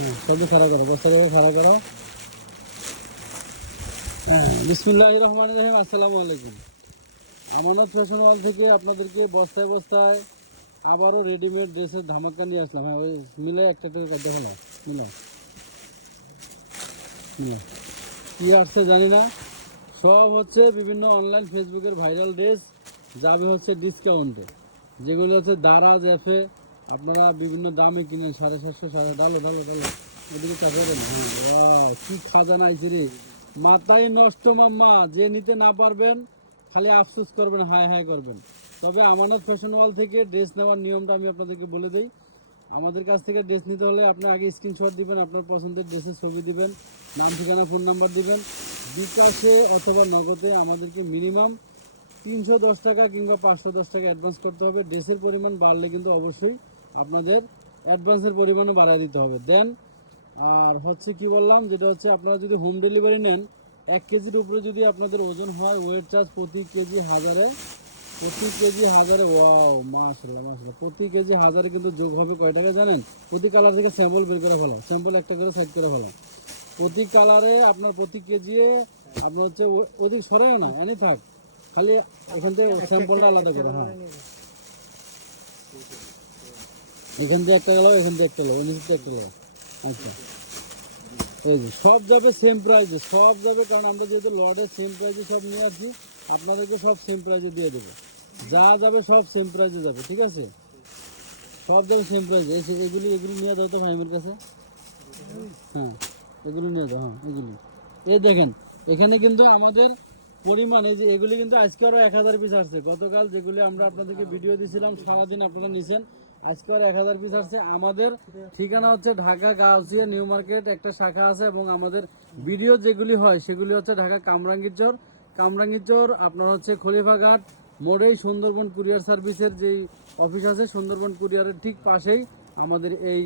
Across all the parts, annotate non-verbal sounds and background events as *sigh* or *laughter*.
হ্যাঁ সবই খাড়া করো, বস্তাটাকে খাড়া করো। হ্যাঁ বিসমুল্লাহ রহমান রহিম, আসসালামু আলাইকুম। আমানত ফ্যাশন ওয়াল থেকে আপনাদেরকে বস্তায় বস্তায় আবারও রেডিমেড ড্রেসের ধামাকা নিয়ে আসলাম। হ্যাঁ ওই মিলে একটা একটা করে দেখালাম মিলা মিলা কী আসছে জানি না। সব হচ্ছে বিভিন্ন অনলাইন ফেসবুকের ভাইরাল ড্রেস, যাবে হচ্ছে ডিসকাউন্টে যেগুলো হচ্ছে দারাজ এফে আপনারা বিভিন্ন দামে কিনেন, সাড়ে সাতশো, সাড়ে ডালো ডালো ডালো এদিকে চাকাবেন হ্যাঁ কি খাজানা আইছে রে। মাথায় নষ্ট মাম্মা, যে নিতে না পারবেন, খালি আফসোস করবেন, হায় হায় করবেন। তবে আমানত ফ্যাশন ওয়াল থেকে ড্রেস নেওয়ার নিয়মটা আমি আপনাদেরকে বলে দিই। আমাদের কাছ থেকে ড্রেস নিতে হলে আপনি আগে স্ক্রিনশট দিবেন, আপনার পছন্দের ড্রেসের ছবি দিবেন, নাম, ঠিকানা ফোন নাম্বার দিবেন। বিকাশে অথবা নগদে আমাদেরকে মিনিমাম তিনশো দশ টাকা কিংবা পাঁচশো দশ টাকা অ্যাডভান্স করতে হবে। ড্রেসের পরিমাণ বাড়লে কিন্তু অবশ্যই আপনাদের অ্যাডভান্সের পরিমাণও বাড়ায় দিতে হবে। দেন আর হচ্ছে কি বললাম, যেটা হচ্ছে আপনারা যদি হোম ডেলিভারি নেন, এক কেজির উপরে যদি আপনাদের ওজন হয় ওয়েট চার্জ প্রতি কেজি হাজারে, প্রতি কেজি হাজারে ওয়াও মাশাল্লাহ মাশাল্লাহ প্রতি কেজি হাজারে কিন্তু যোগ হবে কয় টাকা জানেন? প্রতি কালার থেকে স্যাম্পল বের করে ফেলো স্যাম্পল একটা করে সাইড করে ফেলো প্রতি কালারে আপনার প্রতি কেজি আপনার হচ্ছে অধিক সরাইও না এনে থাক খালি এখান থেকে স্যাম্পলটা আলাদা করে হ্যাঁ। এখান থেকে একটা গেল এখান থেকে একটা গেল ওই নিচে একটা গেল আচ্ছা। এই যে, সব যাবে সেম প্রাইসে সব যাবে কারণ আমরা যেহেতু লর্ডের সেম প্রাইসে সব নিয়ে আসছি, আপনাদেরকে সব সেম প্রাইসে দিয়ে দেবো। যা যাবে সব সেম প্রাইসে যাবে, ঠিক আছে? সব যাবে সেম প্রাইসে এই যে- এগুলি এগুলি নিয়ে দাও তো ভাইমের কাছে। হ্যাঁ এগুলি নিয়ে যাও হ্যাঁ এগুলি। এ দেখেন, এখানে কিন্তু আমাদের পরিমাণ, এই যে এগুলি কিন্তু আজকে আরও এক হাজার পিস আসছে। গতকাল যেগুলি আমরা আপনাদেরকে ভিডিও দিয়েছিলাম সারাদিন আপনারা নিছেন আজকে এক হাজার পিস আসছে। আমাদের ঠিকানা হচ্ছে ঢাকা গাউসিয়া নিউ মার্কেট, একটা শাখা আছে এবং আমাদের ভিডিও যেগুলি হয় সেগুলি হচ্ছে ঢাকা কামরাঙ্গীরচর কামরাঙ্গীরচর আপনার হচ্ছে খলিফাঘাট, মোড়েই সুন্দরবন কুরিয়ার সার্ভিসের যেই অফিস আছে সুন্দরবন কুরিয়ারের ঠিক পাশেই আমাদের এই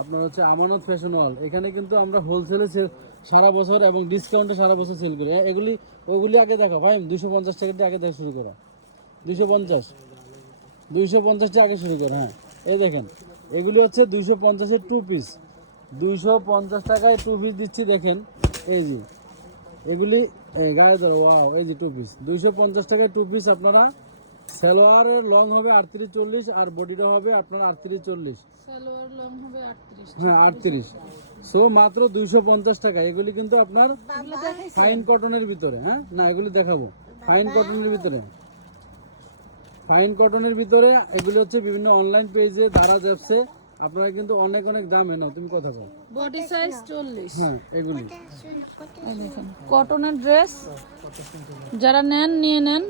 আপনার হচ্ছে আমানত ফ্যাশন ওয়াল। এখানে কিন্তু আমরা হোলসেলে সারা বছর এবং ডিসকাউন্টে সারা বছর সেল করি। এগুলি, ওগুলি আগে দেখো ভাই দুশো পঞ্চাশ টাকা দিয়ে আগে দেখা শুরু করো। দুশো পঞ্চাশ। দুইশো পঞ্চাশটা আগে শুরু করো হ্যাঁ। এই দেখেন এগুলি হচ্ছে দুইশো পঞ্চাশের টু পিস দুইশো পঞ্চাশ টাকায় টু পিস দিচ্ছি দেখেন এই যে। এগুলি গায়ে ধরো ওয়াও এই যে টু পিস দুইশো পঞ্চাশ টাকায় টু পিস আপনারা সালোয়ারের লং হবে আটত্রিশ চল্লিশ আর বডিটা হবে আপনার আটত্রিশ চল্লিশ। হ্যাঁ আটত্রিশ। সো মাত্র দুইশো পঞ্চাশ টাকা। এগুলি কিন্তু আপনার ফাইন কটনের ভিতরে হ্যাঁ? না এগুলি দেখাবো। ফাইন কটনের ভিতরে। ফাইন কটনের ভিতরে এগুলো হচ্ছে বিভিন্ন অনলাইন পেজে দারাজ অ্যাপসে আপনারা কিন্তু অনেক অনেক দামে নাও তুমি কথা কও বডি সাইজ চল্লিশ। হ্যাঁ এগুলি। কটনের ড্রেস যারা নেন নিয়ে নেন।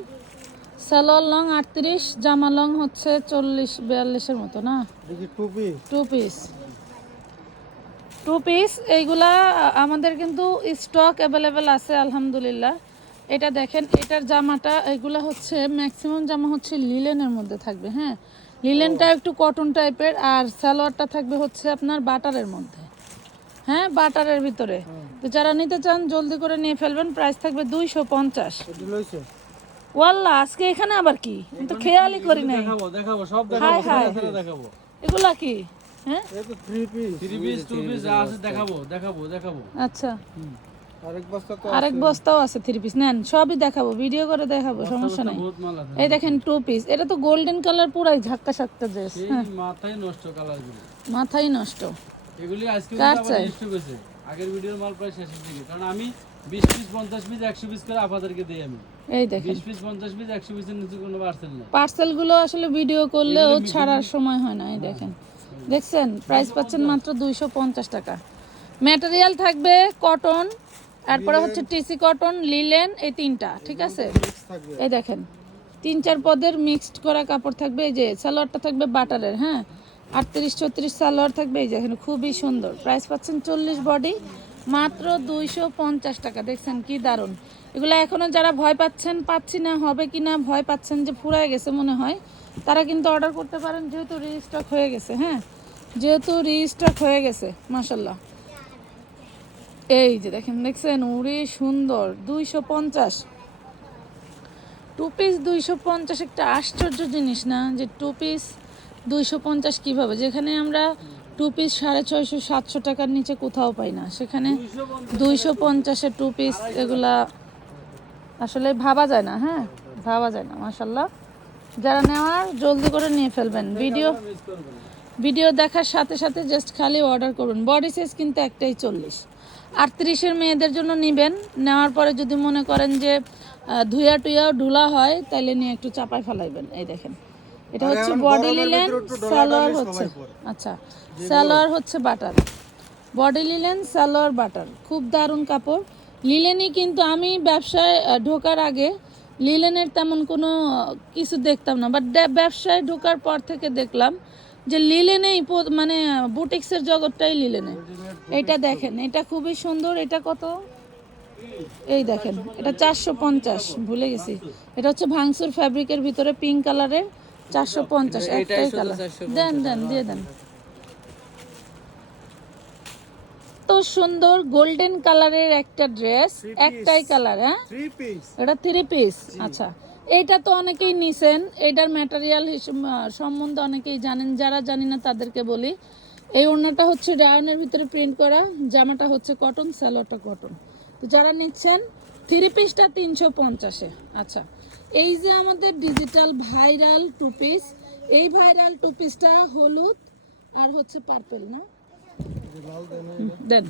সালোয়ার লং আটত্রিশ জামা লং হচ্ছে চল্লিশ বিয়াল্লিশের মতো না? টু পিস টু পিস এইগুলা আমাদের কিন্তু স্টক অ্যাভেলেবেল আছে আলহামদুলিল্লাহ। এটা দেখেন এটার জামাটা এগুলা হচ্ছে ম্যাক্সিমাম জামা হচ্ছে লিলেনের মধ্যে থাকবে হ্যাঁ? লিলেনটা একটু কটন টাইপের আর সালোয়ারটা থাকবে হচ্ছে আপনার বাটারের মধ্যে হ্যাঁ? বাটারের ভিতরে। তো যারা নিতে চান জলদি করে নিয়ে ফেলবেন প্রাইস থাকবে দুইশো পঞ্চাশ। ওয়াল্লা আজকে এখানে আবার কি? আমি তো খেয়ালই করি নাই। দেখাবো দেখাবো সব হাই দেখাবো হাই। এগুলা কি? হ্যাঁ? থ্রি পিস টু পিস আছে দেখাবো দেখাবো দেখাবো। আচ্ছা। আরেক বস্তাও আছে থ্রি পিস নেন সবই দেখাবো ভিডিও করে দেখাবো সমস্যা নাই। এই দেখেন টু পিস এটা তো গোল্ডেন কালার পুরাই ঝাক্কা সাক্কা ড্রেস এই মাথায় নষ্ট কালার নষ্ট। এগুলি আজকে আগের ভিডিওর মাল প্রায় শেষের দিকে। কারণ আমি বিশ পিস পঞ্চাশ পিস একশো পিস করে আপনাদেরকে দিই আমি। এই দেখেন। বিশ পিস পঞ্চাশ পিস একশো পিসের নিচে কোনো পার্সেল পার্সেলগুলো আসলে ভিডিও করলেও ছাড়ার সময় হয় না এই দেখেন। দেখছেন? প্রাইস পাচ্ছেন মাত্র দুইশো পঞ্চাশ টাকা। ম্যাটেরিয়াল থাকবে কটন তারপরে হচ্ছে টিসি কটন লিলেন এই তিনটা ঠিক আছে? এই দেখেন তিন চার পদের মিক্সড করা কাপড় থাকবে এই যে সালোয়ারটা থাকবে বাটারের হ্যাঁ? আটত্রিশ ছত্রিশ সালোয়ার থাকবে এই যে এখানে খুবই সুন্দর। প্রাইস পাচ্ছেন চল্লিশ বডি মাত্র দুইশো পঞ্চাশ টাকা দেখছেন কি দারুণ। এগুলো এখনও যারা ভয় পাচ্ছেন পাচ্ছি না হবে কি না ভয় পাচ্ছেন যে ফুরায় গেছে মনে হয় তারা কিন্তু অর্ডার করতে পারেন যেহেতু রিস্টক হয়ে গেছে হ্যাঁ? যেহেতু রিস্টক হয়ে গেছে মাসাল্লাহ এই যে দেখেন দেখছেন? উড়ে সুন্দর দুইশো পঞ্চাশ। টু পিস দুইশো পঞ্চাশ একটা আশ্চর্য জিনিস না? যে টু পিস দুইশো পঞ্চাশ কীভাবে? যেখানে আমরা টু পিস সাড়ে ছয়শো সাতশো টাকার নিচে কোথাও পাই না। সেখানে দুইশো পঞ্চাশের টু পিস এগুলা আসলে ভাবা যায় না হ্যাঁ? ভাবা যায় না মাসাল্লাহ যারা নেওয়ার জলদি করে নিয়ে ফেলবেন। ভিডিও করবেন। ভিডিও দেখার সাথে সাথে জাস্ট খালি অর্ডার করুন। বডি সাইজ কিন্তু একটাই চল্লিশ। আটত্রিশের মেয়েদের জন্য নেবেন। নেওয়ার পরে যদি মনে করেন যে ধুয়া টুয়াও ঢুলা হয় তাহলে নিয়ে একটু চাপায় ফেলাইবেন। এই দেখেন। এটা হচ্ছে বডি লিলেন সালোয়ার হচ্ছে। আচ্ছা সালোয়ার হচ্ছে butter body linen salwar butter খুব দারুণ কাপড়। লিলেনই কিন্তু আমি ব্যবসায় ঢোকার আগে লিলেনের তেমন কোনো কিছু দেখতাম না। বাট ব্যবসায় ঢোকার পর থেকে দেখলাম যে লিলেনেই প- মানে বুটিক্সের জগৎটাই লিলেনে এটা দেখেন এটা খুবই সুন্দর এটা কত? এই দেখেন এটা চারশো পঞ্চাশ ভুলে গেছি। এটা হচ্ছে ভাংসুর ফ্যাব্রিকের ভিতরে পিঙ্ক কালারের চারশো পঞ্চাশ একটাই কালার দেন দেন দিয়ে দেন। তো সুন্দর গোল্ডেন কালারের একটা ড্রেস একটাই কালার হ্যাঁ? এটা থ্রি পিস আচ্ছা। এইটা তো অনেকেই নিছেন এটার ম্যাটেরিয়াল সম্বন্ধে অনেকেই জানেন যারা জানি না তাদেরকে বলি। এই ওড়নাটা হচ্ছে ডায়নের ভিতরে প্রিন্ট করা জামাটা হচ্ছে কটন স্যালোটা কটন তো যারা নিচ্ছেন থ্রি পিসটা তিনশো পঞ্চাশে। আচ্ছা এই যে আমাদের ডিজিটাল ভাইরাল টু পিস এই ভাইরাল টু পিসটা হলুদ আর হচ্ছে পার্পল না? দেন।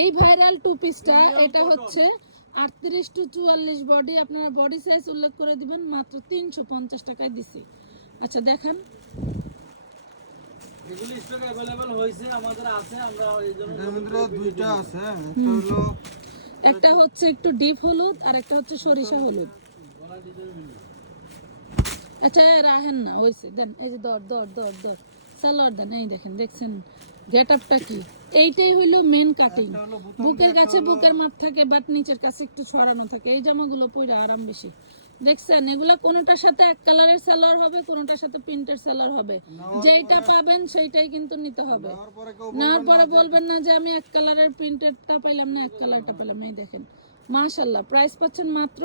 এই ভাইরাল টু পিসটা এটা হচ্ছে আটত্রিশ টু চুয়াল্লিশ বডি আপনারা বডি সাইজ উল্লেখ করে দিবেন মাত্র তিনশো পঞ্চাশ টাকায় দিছি। আচ্ছা দেখান। এগুলি স্টক অ্যাভেলেবল হয়েছে আমাদের আছে আমরা এই জন্য এটার দুইটা আছে একটা হলো একটা হচ্ছে একটু ডিপ হলুদ আর একটা হচ্ছে সরিষা হলুদ। আচ্ছা রাহেন না হয়েছে। দেন এই যে দর দর দর দর। সালোয়ার দেন এই দেখেন দেখছেন গেট আপটা কি? এইটাই হইল মেন কাটিং বুকের কাছে বুকের মাপ থাকে বাট নিচের কাছে একটু ছড়ানো থাকে। এই জামাগুলো পরে আরাম বেশি। দেখছেন এগুলা কোনোটার সাথে এক কালারের সালোয়ার হবে কোনোটার সাথে প্রিন্টের সালোয়ার হবে। যেইটা পাবেন সেইটাই কিন্তু নিতে হবে। নেওয়ার পরে বলবেন না যে আমি এক কালারের প্রিন্টেডটা পাইলাম না এক কালারটা পেলাম এই দেখেন মাশাল্লাহ প্রাইস পাচ্ছেন মাত্র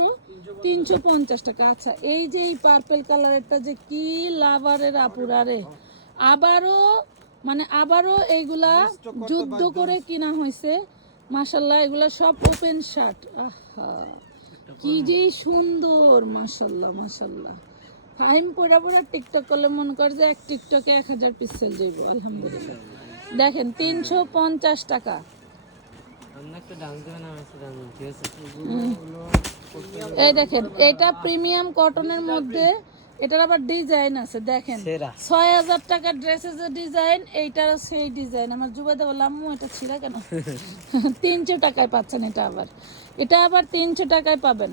তিনশো পঞ্চাশ টাকা। আচ্ছা এই যে এই পার্পেল কালারেরটা যে কি লাভারের আপুরারে আবারও মানে আবারও এইগুলা যুদ্ধ করে কিনা হয়েছে। মাশাল্লাহ এগুলা সব ওপেন শার্ট আহা কি যে সুন্দর মাশাল্লাহ মাশাল্লাহ। ফাইম পড়া পড়া টিকটক করলে মনে করে যে এক টিকটকে এক হাজার পিস সেল যাইব আলহামদুলিল্লাহ। দেখেন তিনশো পঞ্চাশ টাকা। এই দেখেন এটা প্রিমিয়াম কটনের মধ্যে এটার আবার ডিজাইন আছে দেখেন। ছয় হাজার টাকার ড্রেসের যে ডিজাইন এইটারও সেই ডিজাইন আমার যুবাইতে বললাম এটা ছিঁড়া কেন? *laughs* তিনশো টাকায় পাচ্ছেন এটা আবার। এটা আবার তিনশো টাকায় পাবেন।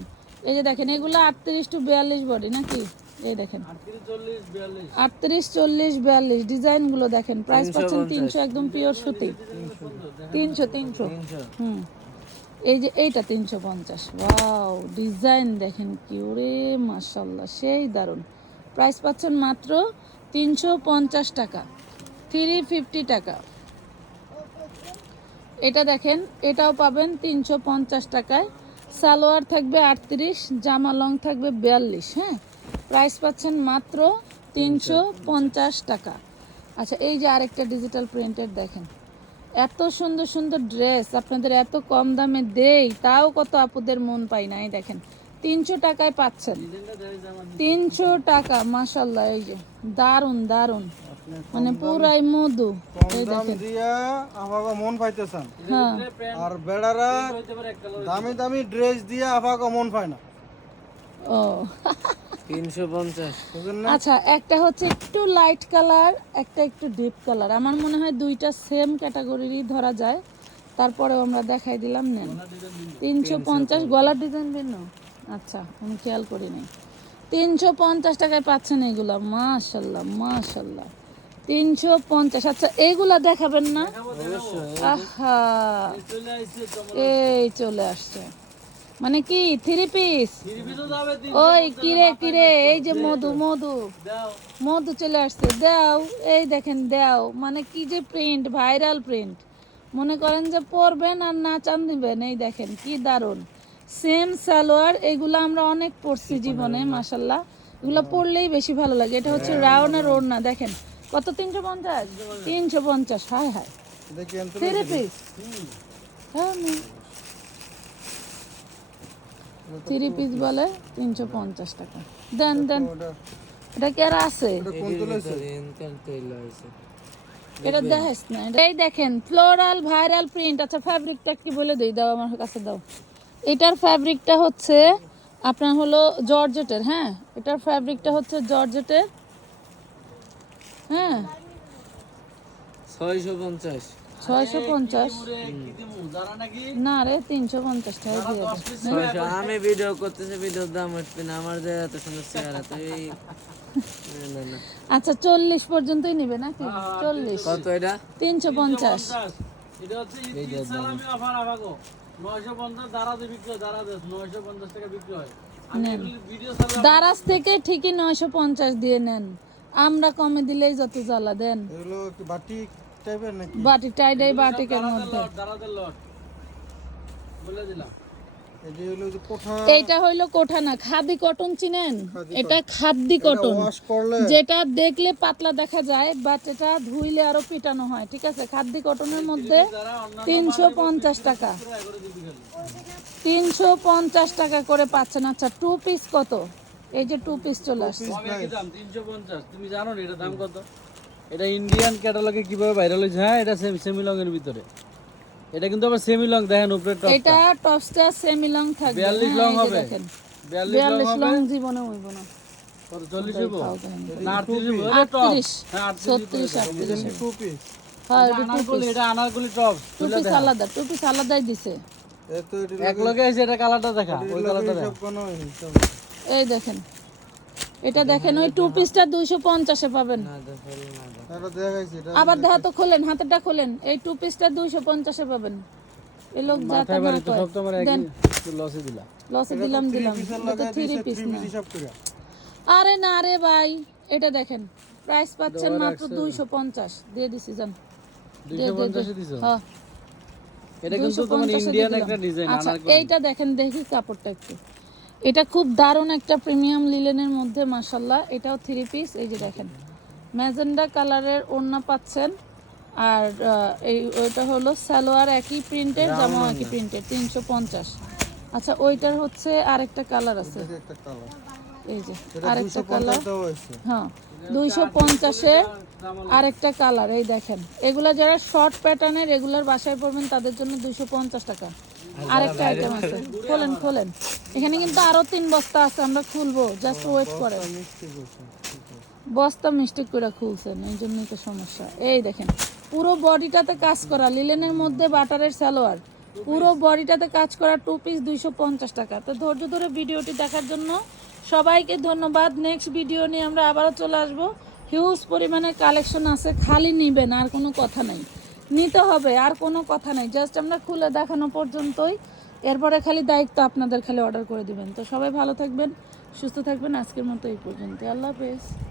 এই যে দেখেন এগুলো আটত্রিশ টু বিয়াল্লিশ বডি নাকি? এই দেখেন। আটত্রিশ চল্লিশ বিয়াল্লিশ। আটত্রিশ চল্লিশ বিয়াল্লিশ ডিজাইনগুলো দেখেন প্রাইস পাচ্ছেন তিনশো একদম পিওর সুতি। তিনশো। তিনশো। হুম। এই যে এইটা তিনশো পঞ্চাশ। ওয়াও ডিজাইন দেখেন কি, ওরে মাসাল্লাহ সেই দারুণ। প্রাইস পাচ্ছেন মাত্র তিনশো পঞ্চাশ টাকা থ্রি ফিফটি টাকা। এটা দেখেন, এটাও পাবেন তিনশো পঞ্চাশ টাকায়। সালোয়ার থাকবে আটত্রিশ, জামা লং থাকবে বিয়াল্লিশ হ্যাঁ? প্রাইস পাচ্ছেন মাত্র তিনশো পঞ্চাশ টাকা। আচ্ছা এই যে আরেকটা ডিজিটাল প্রিন্টের দেখেন। এত সুন্দর সুন্দর ড্রেস আপনাদের এত কম দামে দেই তাও কত আপুদের মন পাই না এই দেখেন। তিনশো টাকায় পাচ্ছেন। তিনশো টাকা মাসাল্লাহ এই যে দারুণ দারুণ মানে পুরাই মধু দেখেন। মন পাইতেছেন। হ্যাঁ। আর বেড়ারা দামি দামি ড্রেস দিয়ে আমাকে মন পায় না। ও। আচ্ছা একটা হচ্ছে একটু লাইট কালার একটা একটু ডিপ কালার আমার মনে হয় দুইটা সেম ক্যাটাগরিরই ধরা যায়। তারপরেও আমরা দেখাই দিলাম নেন। তিনশো পঞ্চাশ গলার ডিজাইন ভিন্ন? আচ্ছা আমি খেয়াল করি নাই। তিনশো পঞ্চাশ টাকায় পাচ্ছেন এইগুলা মাশাল্লাহ মাশাল্লাহ। তিনশো পঞ্চাশ আচ্ছা এইগুলা দেখাবেন না? আহা এই চলে আসছে। মানে কি? থ্রি পিস ওই কিরে কিরে? এই যে মধু মধু। মধু চলে আসছে। দাও এই দেখেন দাও। মানে কি যে প্রিন্ট ভাইরাল প্রিন্ট মনে করেন যে পরবেন আর না নাচান দিবেন। এই দেখেন কি দারুণ সেম সালোয়ার এগুলো আমরা অনেক পরছি জীবনে মাসাল্লাহ এগুলো পরলেই বেশি ভালো লাগে। এটা হচ্ছে রাউন্ডের ওড়না দেখেন। কত? তিনশো পঞ্চাশ? তিনশো পঞ্চাশ হায় হায়। থ্রি পিস হ্যাঁ থ্রি পিস বলে তিনশো পঞ্চাশ টাকা। দেন দেন। এটা কি আর আছে? এটা দেখাস না। এই দেখেন ফ্লোরাল ভাইরাল প্রিন্ট আচ্ছা ফ্যাব্রিকটা কি বলে দিই? দাও আমার কাছে দাও। এটার ফ্যাব্রিকটা হচ্ছে আপনার হলো জর্জেটের হ্যাঁ? এটার ফ্যাব্রিকটা হচ্ছে জর্জেটের হ্যাঁ? ছয়শো পঞ্চাশ। ছয়শো পঞ্চাশ। না রে তিনশো পঞ্চাশ টাকা দিয়ে আমি ভিডিও করতেছি ভিডিওর দাম উঠবে না। আমার যে এত সুন্দর চেহারা আচ্ছা চল্লিশ পর্যন্তই নিবে নাকি? চল্লিশ। কত এটা? তিনশো পঞ্চাশ। এটা হচ্ছে অফার নয়শো বিক্রি হয় নয়শো টাকা বিক্রি হয় দারাজ থেকে ঠিকই নয়শো পঞ্চাশ দিয়ে নেন। আমরা কমে দিলেই যত জ্বালা দেন। এগুলো কি বাটি টাইপের নাকি? বাটি টাইডাই বাটিকের মধ্যে। লট বলে দিলাম। এইটা হইল কোঠা না খাদি কটন চিনেন? এটা খাদ্দি কটন। যেটা দেখলে পাতলা দেখা যায় বাট এটা ধুইলে আরও পিটানো হয় ঠিক আছে? খাদ্দি কটনের মধ্যে তিনশো পঞ্চাশ টাকা। তিনশো পঞ্চাশ টাকা করে পাচ্ছেন। আচ্ছা টু পিস কত? এই যে টু পিস চলে আসছে। তুমি জানো না এটা দাম কত? এটা ইন্ডিয়ান ক্যাটালগে কীভাবে ভাইরাল হয়েছে? হ্যাঁ এটা সেমি লং এর ভিতরে। এটা কিন্তু আবার সেমি লং দেখেন উপরে টপ এটা টপসটা সেমি লং থাকবে। বিয়াল্লিশ হ্যাঁ, লং হবে। দেখেন। বিয়াল্লিশ লং হবে? জীবনে হইব না। কত চল্লিশ হইব? না। আটত্রিশ হইব। এটা টপ হ্যাঁ টু পিস হ্যাঁ এটা টু আনারকলি এটা আনারকলি টপ টু পিস আলাদা টু পিস আলাদাই দিছে। এ তো এটি এক লগে আছে এটা কালারটা দেখা। ওই কালারটা হিসাব এই দেখেন। এটা দেখেন ওই টু পিসটা দুইশো পঞ্চাশে পাবেন। না দেখো না দেখো। এটা দেখাইছি এটা আবার দেখা তো খোলেন হাতেরটা খোলেন এই টু পিসটা দুইশো পঞ্চাশে পাবেন। এই লোক যা না দেন। লসে দিলা লসে দিলাম। দিলাম এটা থ্রি পিস না। পিস হিসাব করে আরে না রে ভাই এটা দেখেন প্রাইস পাচ্ছেন মাত্র দুইশো পঞ্চাশ। দিয়ে দিছি যান। হ্যাঁ। এটা কিন্তু তোমার 250 ইন্ডিয়ান দিলাম। একটা ডিজাইন আচ্ছা এইটা দেখেন দেখি কাপড়টা একটু। এটা খুব দারুণ একটা প্রিমিয়াম লিলেনের মধ্যে মাসাল্লাহ এটাও থ্রি পিস এই যে দেখেন। ম্যাজেন্ডা কালারের ওড়না পাচ্ছেন। আর এই ওইটা হলো সালোয়ার একই প্রিন্টের জামা একই প্রিন্টের তিনশো পঞ্চাশ। আচ্ছা ওইটার হচ্ছে আরেকটা কালার আছে। এই একটা কালার। এই যে আরেকটা কালার। হ্যাঁ দুইশো পঞ্চাশে আরেকটা কালার এই দেখেন। এগুলা যারা শর্ট প্যাটার্নের রেগুলার বাসায় পড়বেন তাদের জন্য দুইশো পঞ্চাশ টাকা। আরেকটা আইটেম আছে। খোলেন খোলেন এখানে কিন্তু আরও তিন বস্তা আছে, আমরা খুলবো। জাস্ট ওয়েট বস্তা মিস্টেক করে খুলছেন, এই জন্যই তো সমস্যা। এই দেখেন, পুরো বডিটাতে কাজ করা লিলেনের মধ্যে বাটারের সালোয়ার। পুরো বডিটাতে কাজ করা টু পিস দুইশো পঞ্চাশ টাকা। তো ধৈর্য ধরে ভিডিওটি দেখার জন্য সবাইকে ধন্যবাদ। নেক্সট ভিডিও নিয়ে আমরা আবারও চলে আসব। হিউজ পরিমাণে কালেকশন আছে, খালি নিবেন, আর কোনো কথা নাই। নিতে হবে, আর কোনো কথা নাই। জাস্ট আমরা খুলে দেখানো পর্যন্তই। এরপরে খালি দায়িত্ব আপনাদের খালি অর্ডার করে দিবেন। তো সবাই ভালো থাকবেন, সুস্থ থাকবেন। আজকের মতো এই পর্যন্ত আল্লাহ হাফেজ।